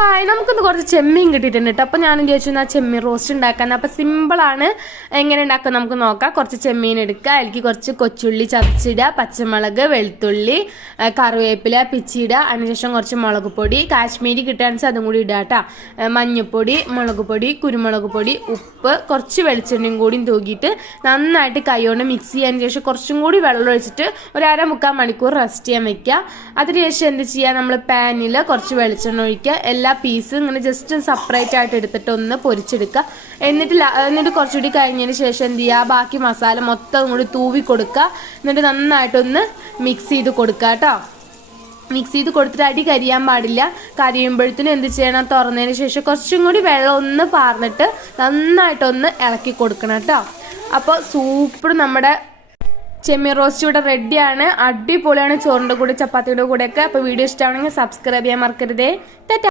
Hi, നമുക്കൊന്ന് കുറച്ച് ചെമ്മീൻ കിട്ടിയിട്ടുണ്ട് കേട്ടോ. അപ്പോൾ ഞാൻ വിചാരിച്ചു ചെമ്മീൻ റോസ്റ്റ് ഉണ്ടാക്കാൻ. അപ്പോൾ സിമ്പിളാണ്, എങ്ങനെ ഉണ്ടാക്കാൻ നമുക്ക് നോക്കാം. കുറച്ച് ചെമ്മീൻ എടുക്കുക, അതിലേക്ക് കുറച്ച് കൊച്ചുള്ളി ചതച്ചിടുക, പച്ചമുളക്, വെളുത്തുള്ളി, കറിവേപ്പില പിച്ചിടുക. അതിനുശേഷം കുറച്ച് മുളക് പൊടി, കാശ്മീരി കിട്ടുകയാണെന്ന് വെച്ചാൽ അതും കൂടി ഇടുക കേട്ടോ. മഞ്ഞൾപ്പൊടി, മുളക് പൊടി, കുരുമുളക് പൊടി, ഉപ്പ്, കുറച്ച് വെളിച്ചെണ്ണയും കൂടി തൂക്കിയിട്ട് നന്നായിട്ട് കൈകൊണ്ട് മിക്സ് ചെയ്യാൻ ശേഷം കുറച്ചും കൂടി വെള്ളം ഒഴിച്ചിട്ട് ഒരു 1/2-3 മണിക്കൂർ റെസ്റ്റ് ചെയ്യാൻ വെക്കുക. അതിനുശേഷം എന്ത് ചെയ്യുക, നമ്മൾ പാനിൽ കുറച്ച് വെളിച്ചെണ്ണ ഒഴിക്കുക. എല്ലാ പീസും ഇങ്ങനെ ജസ്റ്റ് സെപ്പറേറ്റ് ആയിട്ട് എടുത്തിട്ട് ഒന്ന് പൊരിച്ചെടുക്കുക. എന്നിട്ട് കുറച്ചുകൂടി കഴിഞ്ഞതിന് ശേഷം എന്ത് ചെയ്യുക, ബാക്കി മസാല മൊത്തം കൂടി തൂവി കൊടുക്കുക. എന്നിട്ട് നന്നായിട്ടൊന്ന് മിക്സ് ചെയ്ത് കൊടുക്കുക കേട്ടോ. മിക്സ് ചെയ്ത് കൊടുത്തിട്ട് അടി കരിയാൻ പാടില്ല. കരിയുമ്പോഴത്തേനും എന്ത് ചെയ്യണം, തുറന്നതിന് ശേഷം കുറച്ചും കൂടി വെള്ളം ഒന്ന് പാർന്നിട്ട് നന്നായിട്ടൊന്ന് ഇളക്കി കൊടുക്കണം കേട്ടോ. അപ്പോൾ സൂപ്പർ നമ്മുടെ ചെമ്മീൻ റോസ്റ്റ് ഇവിടെ റെഡിയാണ്. അടിപൊളിയാണ് ചോറിൻ്റെ കൂടെ ചപ്പാത്തിയുടെ കൂടെയൊക്കെ. അപ്പോൾ വീഡിയോ ഇഷ്ടമാണെങ്കിൽ സബ്സ്ക്രൈബ് ചെയ്യാൻ മറക്കരുതേ.